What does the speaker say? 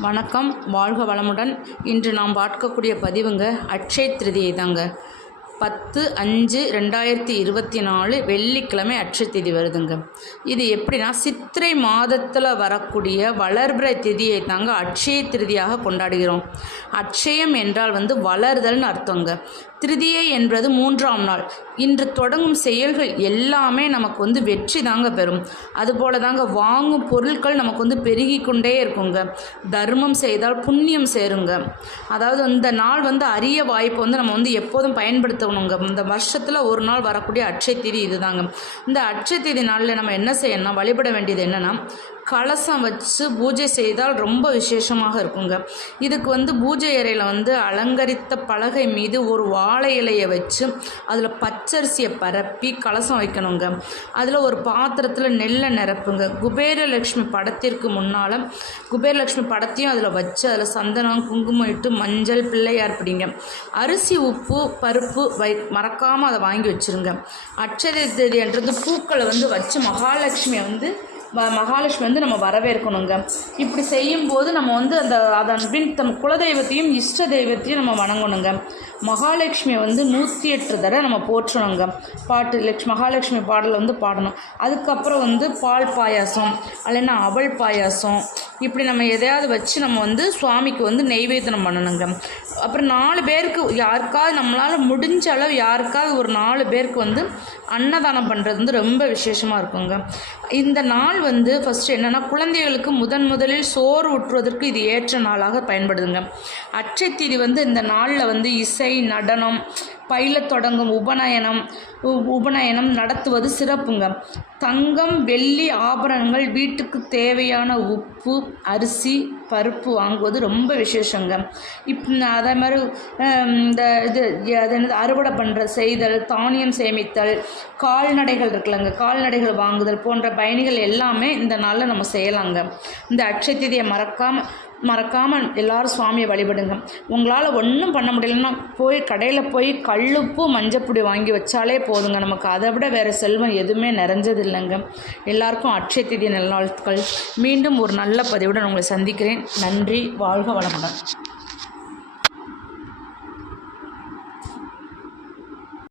வணக்கம். வாழ்க வளமுடன். இன்று நாம் பார்க்கக்கூடிய பதிவுங்க அட்சய திருதியை தாங்க பத்து அஞ்சு ரெண்டாயிரத்தி இருபத்தி நாலு வெள்ளிக்கிழமை அட்சய திதி வருதுங்க. இது எப்படின்னா சித்திரை மாதத்தில் வரக்கூடிய வளர்பிற திதியை தாங்க அட்சய திருதியாக கொண்டாடுகிறோம். அட்சயம் என்றால் வந்து வளர்தல்னு அர்த்தங்க. திருதியை என்பது மூன்றாம் நாள். இன்று தொடங்கும் செயல்கள் எல்லாமே நமக்கு வந்து வெற்றி தாங்க பெறும். அதுபோல தாங்க வாங்கும் பொருட்கள் நமக்கு வந்து பெருகி கொண்டே இருக்குங்க. தர்மம் செய்தால் புண்ணியம் சேருங்க. அதாவது இந்த நாள் வந்து அரிய வாய்ப்பு வந்து நம்ம வந்து எப்போதும் பயன்படுத்த பயன்படுத்தணுங்க இந்த வருஷத்தில் ஒரு நாள் வரக்கூடிய அட்சய திதி இதுதாங்க. இந்த அட்சய திதி நாளில் நம்ம என்ன செய்யணும்னா வழிபட வேண்டியது என்னென்னா கலசம் வச்சு பூஜை செய்தால் ரொம்ப விசேஷமாக இருக்குங்க. இதுக்கு வந்து பூஜை அறையில் வந்து அலங்கரித்த பலகை மீது ஒரு வாழை இலையை வச்சு அதில் பச்சரிசியை பரப்பி கலசம் வைக்கணுங்க. அதில் ஒரு பாத்திரத்தில் நெல்லை நிரப்புங்க. குபேரலட்சுமி படத்திற்கு முன்னால் குபேரலட்சுமி படத்தையும் அதில் வச்சு அதில் சந்தனம் குங்குமம் இட்டு மஞ்சள் பிள்ளையார் பிடிங்க அரிசி உப்பு பருப்பு வை மறக்காமல் அதை வாங்கி வச்சுருங்க. தேதி தேதின்றது பூக்களை வந்து வச்சு மகாலட்சுமியை வந்து மகாலட்சுமி வந்து நம்ம வரவேற்கணுங்க. இப்படி செய்யும்போது நம்ம வந்து அந்த அதன் பின் தம் குலதெய்வத்தையும் இஷ்ட தெய்வத்தையும் நம்ம வணங்கணுங்க. மகாலட்சுமியை வந்து நூற்றி எட்டு தடவை நம்ம போற்றணுங்க. பாட்டு லட்சுமி மகாலட்சுமி பாடலை வந்து பாடணும். அதுக்கப்புறம் வந்து பால் பாயாசம் இல்லைன்னா அவல் பாயாசம் இப்படி நம்ம எதையாவது வச்சு நம்ம வந்து சுவாமிக்கு வந்து நெய்வேத்தனம் பண்ணணுங்க. அப்புறம் நாலு பேருக்கு யாருக்காவது நம்மளால் முடிஞ்ச அளவு யாருக்காவது ஒரு நாலு பேருக்கு வந்து அன்னதானம் பண்ணுறது வந்து ரொம்ப விசேஷமாக இருக்குங்க. இந்த நாள் வந்து ஃபஸ்ட்டு என்னென்னா குழந்தைகளுக்கு முதன் முதலில் சோறு ஊற்றுவதற்கு இது ஏற்ற நாளாக பயன்படுதுங்க. அட்சத்திதி வந்து இந்த நாளில் வந்து இசை நடனம் பயில தொடங்கும் உபநயனம் உ- உபநயனம் நடத்துவது சிறப்புங்க. தங்கம் வெள்ளி ஆபரணங்கள் வீட்டுக்கு தேவையான உப்பு அரிசி பருப்பு வாங்குவது ரொம்ப விசேஷங்க. இப் அதே மாதிரி இந்த இது அது என்னது அறுவடை பண்ணுற செய்தல் தானியம் சேமித்தல் கால்நடைகள் இருக்குல்லங்க. கால்நடைகள் வாங்குதல் போன்ற பயணிகள் எல்லாமே இந்த நாளில் நம்ம செய்யலாங்க. இந்த அட்சத்திதியை மறக்காமல் மறக்காமல் எல்லாரும் சுவாமியை வழிபடுங்க. உங்களால் ஒன்றும் பண்ண முடியலன்னா போய் கடையில் போய் கல்லுப்பு மஞ்சப்பொடி வாங்கி வச்சாலே போதுங்க. நமக்கு அதை விட வேறு செல்வம் எதுவுமே நிறைஞ்சது இல்லைங்க எல்லாருக்கும் அட்சய திதி நல்நாட்கள். மீண்டும் ஒரு நல்ல பதிவுடன் உங்களை சந்திக்கிறேன். நன்றி வாழ்க வளமுடன்.